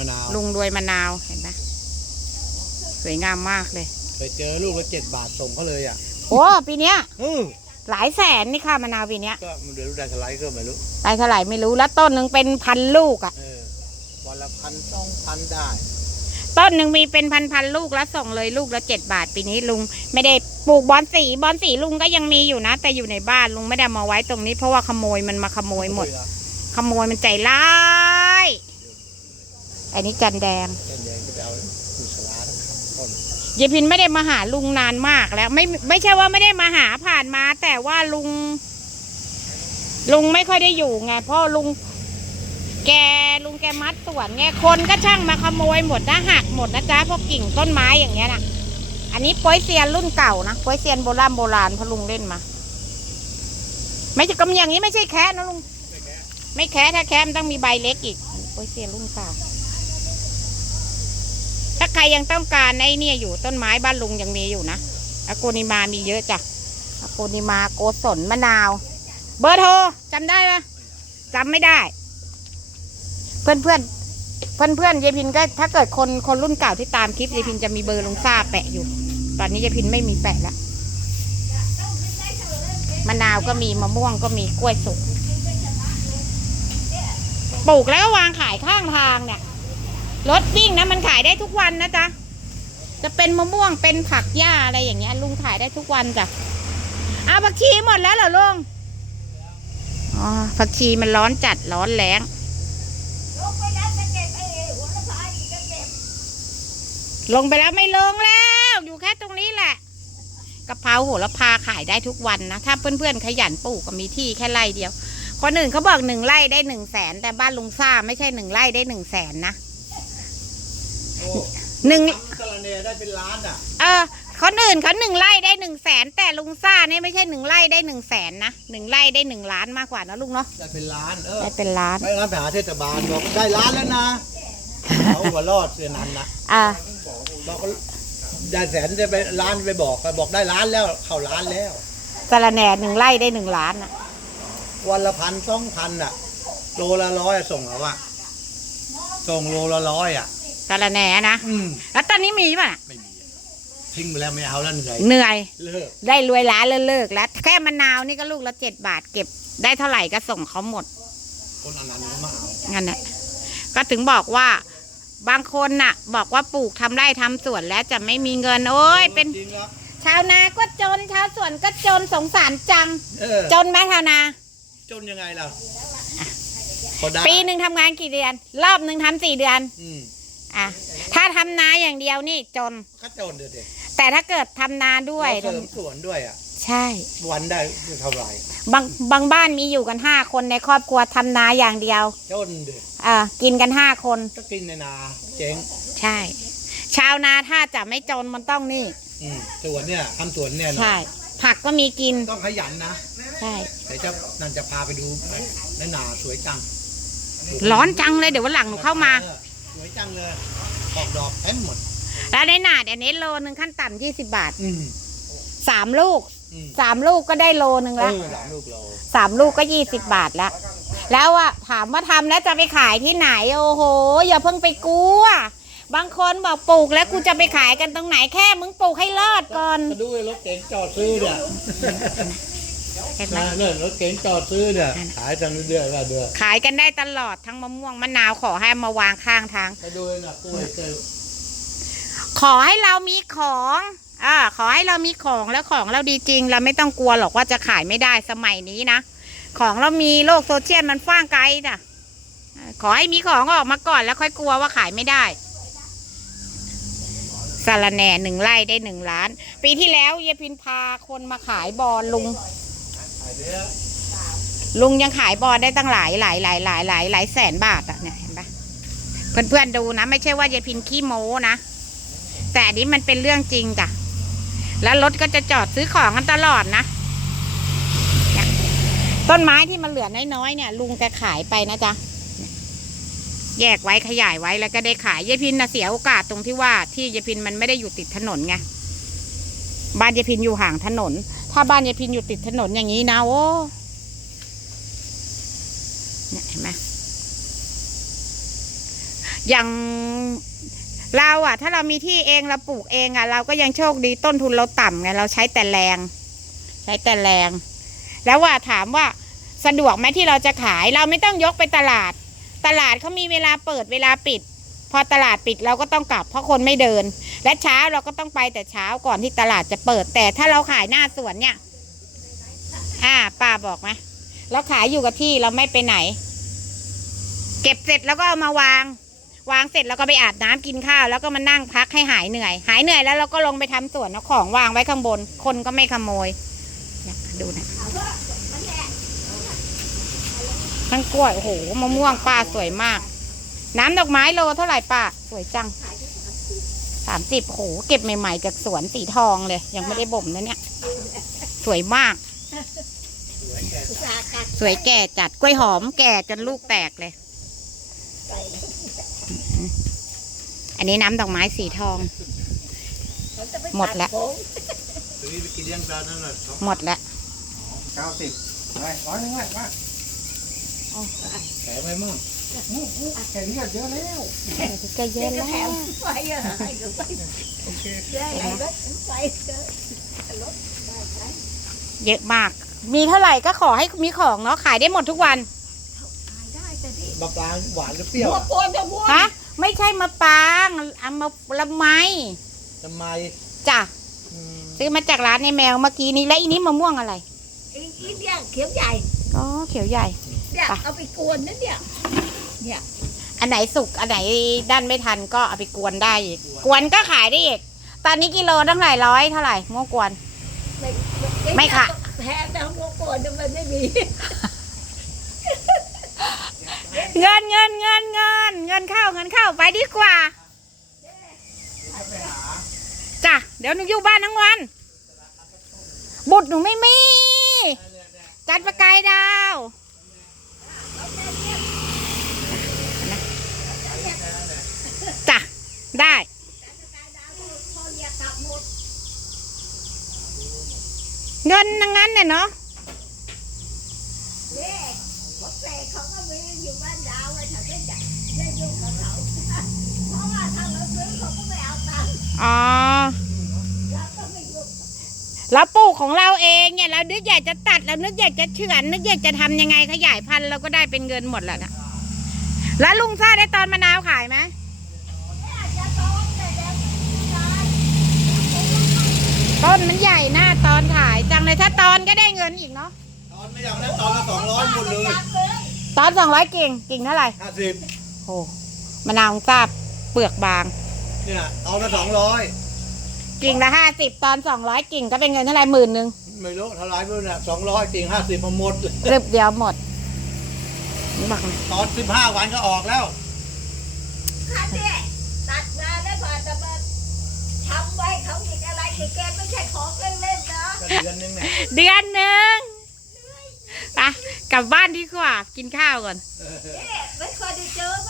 มะนาวลุงรวยมะนาวเห็นไหมสวยงามมากเลย ไปเจอลูกละเจ็ดบาทส่งเขาเลยอะโอ้ปีเนี้ยอือหลายแสนนี่ค่ะมะนาวปีเนี้ยก็มันเดือดได้สไลด์ก็ไม่รู้ได้เท่าไหร่ไม่รู้แล้วต้นหนึ่งเป็นพันลูกอะ่ะ เออวันละพันสองพันได้ต้นหนึ่งมีเป็นพันพันๆลูกแล้วส่งเลยลูกละเจ็ดบาทปีนี้ลุง ไม่ได้ปลูกบอนสีบอนสีลุงก็ยังมีอยู่นะ แต่อยู่ในบ้านลุงไม่ได้เอามาไว้ตรงนี้เพราะว่าขโมยมันมาขโมยหมด ขโมยมันใจร้าย อันนี้จันแดงเส้นแดงก็จะเอากุศลาทั้งต้นยายพินไม่ได้มาหาลุงนานมากแล้ว ไม่ไม่ใช่ว่าไม่ได้มาหาผ่านมา แต่ว่าลุง ลุงไม่ค่อยได้อยู่ไงเพราะลุง แกลุงแกมัดสวนไงคนก็ช่างมาขโมยหมดนะหักหมดนะจ๊ะพวกกิ่งต้นไม้อย่างเงี้ยนะอันนี้โป้ยเซียนรุ่นเก่านะโป้ยเซียนโบราณโบราณเพราะลุงเล่นมา ไม่ใช่กำอย่างนี้ไม่ใช่แคะนะลุงไม่แคะถ้าแคะมันต้องมีใบเล็กอีกโป้ยเซียนรุ่นเก่าถ้า ใครยังต้องการไอ้เนี่ยอยู่ต้นไม้บ้านลุงยังมีอยู่นะอโกนิมามีเยอะจ้ะอโกนิมาโกศลมะนาว เบอร์โทรจำได้ปะจำไม่ได้ เพื่อนเพื่อนเพื่อนเพื่อนๆยายพินก็ถ้าเกิดคนคนรุ่นเก่าที่ตามคลิปยายพินจะมีเบอร์ลุงซ่าแปะอยู่ ตอนนี้ยายพินไม่มีแปะแล้วมะนาวก็มีมะม่วงก็มีกล้วยสุกปลูกแล้ววางขายข้างทางเนี่ย รถวิ่งนะมันขายได้ทุกวันนะจ๊ะ จะเป็นมะม่วงเป็นผักหญ้าอะไรอย่างเงี้ยลุงขายได้ทุกวันจ้ะเอาผักชีหมดแล้วเหรอลุงอ๋อผักชีมันร้อนจัดร้อนแรงลงไปแล้วไม่ลงแล้ว อยู่แค่ตรงนี้แหละกะเพราโหระพาขายได้ทุกวันนะ ถ้าเพื่อนๆขยันปลูกก็มีที่แค่ไร่เดียวคนอื่นเขาบอกหนึ่งไร่ได้หนึ่งแสนแต่บ้านลุงซ่าไม่ใช่หนึ่งไร่ได้หนึ่งแสนนะ หนึ่งทำสารเนได้เป็นล้านอะเออคนอื่นเขาหนึ่งไร่ได้หนึ่งแสนแต่ลุงซ่าเนี่ยไม่ใช่หนึ่งไร่ได้หนึ่งแสนนะหนึ่งไร่ได้หนึ่งล้านมากกว่านะลุงเนาะได้เป็นล้านเออได้เป็นล้านไปงั้นไปหาเทศบาลบอกได้ล้านแล้วนะเขาหัวรอดเสียนั้นนะอ่าบอกว่าได้แสนจะไปล้านไปบอกบอกได้ล้านแล้วเข้าล้านแล้วสารแหน่หนึ่งไร่ได้หนึ่งล้านนะวันละพันสองพันอะโลละร้อยอะส่งเหรอวะส่งโลละร้อยอะ สารแหน่นะ อืมแล้วตอนนี้มีป่ะ ไม่มีอะทิ้งไปแล้วไม่เอาแล้วเหนื่อยเหนื่อย เลิกได้รวยล้านเลิกๆแล้ว แค่มะนาวนี่ก็ลูกละเจ็ดบาทเก็บได้เท่าไหร่ก็ส่งเขาหมด คนอนันต์ก็มาเอางั้นแหละก็ถึงบอกว่าบางคนน่ะ บอกว่าปลูกทำไร่ทำสวนแล้วจะไม่มีเงิน โอ้ยเป็นจริงแล้วชาวนาก็จน ชาวสวนก็จนสงสารจัง เออจนไหมชาวนา จนยังไงล่ะพอได้ปีหนึ่งทำงานกี่เดือน รอบหนึ่งทำสี่เดือน อืม อะถ้าทำนาอย่างเดียวนี่จน ก็จนเด็ดแต่ถ้าเกิดทำนาด้วยเสริมสวนด้วยอะ ใช่ วันได้เท่าไหร่บางบางบ้านมีอยู่กันห้าคนในครอบครัวทำนาอย่างเดียวจนเด็ดอ่ากินกันห้าคน ก็กินในนาเจ๊งใช่ ชาวนาถ้าจะไม่จนมันต้องนี่ อืมสวนเนี่ยทำสวนเนี่ยนะใช่ ผักก็มีกิน ต้องขยันนะใช่ เดี๋ยวจะนั่นจะพาไปดูในนาสวยจังร้อนจังเลยเดี๋ยววันหลังหนูเข้ามา ออ สวยจังเลยออกดอกเต็มหมด แล้วในหนาเดี๋ยวนี้โลหนึ่งขั้นต่ำยี่สิบบาทอืมสามลูกอืมสามลูกก็ได้โลหนึ่งเอแล้วอหลังลูกเราสามลูกก็ยี่สิบบาทแล้วแล้วอะถามว่าทำแล้วจะไปขายที่ไหนโอ้โห อย่าเพิ่งไปกลัว บางคนบอกปลูกแล้วกูจะไปขายกันตรงไหนแค่มึงปลูกให้รอดก่อน ก็ดูไอ้รถเก๋งจอดซื้อเนี่ย เห็นไหมนะเนี่ยรถเก๋งจอดซื้อเนี่ยขายทางเดือนละเดือนขายกันได้ตลอดทั้งมะม่วงมะนาวขอให้เอามาวางข้างทางไปดูเลยนะกล้วยเจอขอให้เรามีของอ่าขอให้เรามีของแล้วของเราดีจริง เราไม่ต้องกลัวหรอกว่าจะขายไม่ได้สมัยนี้นะของเรามีโลกโซเชียลมันฟ้างไกลจ้ะอ่าขอให้มีของออกมาก่อนแล้วค่อยกลัวว่าขายไม่ได้สารแหน่หนึ่งไร่ได้หนึ่งล้าน ปีที่แล้วเยายพินพาคนมาขายบอลลุงขายเยอะ ลุงยังขายบอลได้ตั้งหลายหลายหลายหลายหลายหลายแสนบาทอะเนี่ยเห็นปะเพื่อนๆดูนะ ไม่ใช่ว่ายายพินขี้โม้นะ แต่อันนี้มันเป็นเรื่องจริงจ้ะ แล้วรถก็จะจอดซื้อของกันตลอดนะต้นไม้ที่มันเหลือน้อยๆเนี่ย ลุงแกขายไปนะจ๊ะแยกไว้ขยายไว้แล้วก็ได้ขายยายพินนะเสียโอกาสตรงที่ว่าที่ยายพินมันไม่ได้อยู่ติดถนนไงบ้านยายพินอยู่ห่างถนน ถ้าบ้านยายพินอยู่ติดถนนอย่างนี้นะโอ้เนี่ยเห็นไหมอย่างเราอะถ้าเรามีที่เองเราปลูกเองอะเราก็ยังโชคดีต้นทุนเราต่ำไงเราใช้แต่แรง ใช้แต่แรง แล้วว่าถามว่าสะดวกไหมที่เราจะขาย เราไม่ต้องยกไปตลาด ตลาดเขามีเวลาเปิดเวลาปิด พอตลาดปิดเราก็ต้องกลับเพราะคนไม่เดิน และเช้าเราก็ต้องไปแต่เช้าก่อนที่ตลาดจะเปิด แต่ถ้าเราขายหน้าสวนเนี่ย อ่าป้าบอกไหมเราขายอยู่กับที่เราไม่ไปไหน เก็บเสร็จแล้วก็เอามาวาง วางเสร็จแล้วก็ไปอาบน้ำกินข้าว แล้วก็มานั่งพักให้หายเหนื่อย หายเหนื่อยแล้วเราก็ลงไปทำสวนเอาของวางไว้ข้างบน คนก็ไม่ขโมยดูนะมันกล้วยโอ้โหมะม่วงป้าสวยมาก น้ำดอกไม้โลเท่าไหร่ป้าสวยจังามสิบโหเก็บใหม่ ๆ จากสวนสีทองเลย ยังไม่ได้บ่มนะเนี่ย สวยมากสวยแก่จัดกล้วยหอมแก่จนลูกแตกเลยอันนี้น้ำดอกไม้สีทองหมดแล้วตัวนี้ไปกินเลี้ยงปลานั่นแหละหมดแล้วเก้าสิบไปร้อยหนึงเลยมาแถมไปมึง มุกมุกแข็งเยอะเยอะแล้วก็เยอะแล้วไฟอะให้ก็ไฟโอเคได้ไหนรถไฟก็รถเยอะมาก มีเท่าไหร่ก็ขอให้มีของเนาะขายได้หมดทุกวันได้แต่ที่มะปรางหวานหรือเปรี้ยวหัวโกนจะหัวฮะไม่ใช่มะปรางเอามาละไมทำไมจ้ะซื้อมาจากร้านในแมวเมื่อกี้นี้และอีนี้มะม่วงอะไรอีอีเนี่ยเขียวใหญ่อ๋อเขียวใหญ่เนี่ยเอาไปกวนนั่นเนี่ย เนี่ย อันไหนสุก อันไหนด้านไม่ทันก็เอาไปกวนได้อีก กวนก็ขายได้อีก ตอนนี้กิโลตั้งหลายร้อยเท่าไหร่ม่วงกวนไม่ไม่ค่ะ แพ้แต่หัวโกนมันไม่มี เงินเงินเงินเงินเงินเข้าเงินเข้าไปดีกว่าจ้ะเดี๋ยวหนูอยู่บ้านทั้งวัน บุตรหนูไม่มี จัดประกายดาวจ้ะ ได้ เงินทั้งนั้นเนี่ยเนาะนี่รถเสกเขาก็มีอยู่บ้านดาวไว้แถวนี้จะได้ยุ่งกับเขาเพราะว่าถ้าเราซื้อเขาก็ไม่เอาตังค์อ๋อเราปลูกของเราเองเนี่ยเรานึกอยากจะตัดเรานึกอยากจะเฉือนนึกอยากจะทำยังไงขยายพันธุ์เราก็ได้เป็นเงินหมดแล้วนะแล้วลุงซ่าได้ตอนมะนาวขายไหม อาจจะต้องแต่เดี๋ยวไม่ได้ ต้นมันใหญ่หน้าตอนขายจังเลยถ้าตอนก็ได้เงินอีกเนาะตอนไม่อยากนั้นตอนละสองร้อยหมดเลยตอนสองร้อยกิ่งกิ่งเท่าไหร่ห้าสิบโอ้มะนาวลุงซ่าเปลือกบางเนี่ยตอนละสองร้อยกิ่งละห้าสิบตอนสองร้อยกิ่งก็เป็นเงินเท่าไหร่หมื่นหนึ่งไม่รู้เท่าไหรไม่รู้เนี่ยสองร้อยจริงห้าสิบมาหมดรึบเดียวหมดนี่บอกนะตอนสิบห้าวันก็ออกแล้ว คันเนี่ยตัดมาแล้วพอจะมาทำไว้เขาอีกอะไรอีกแกไม่ใช่ของเล่นๆนะ ก็เดือ นนึงเนี่ยเดือนหนึ่งไปกลับบ้านดีกว่ากินข้าวก่อนเนี่ยไม่เคยได้เจอมัน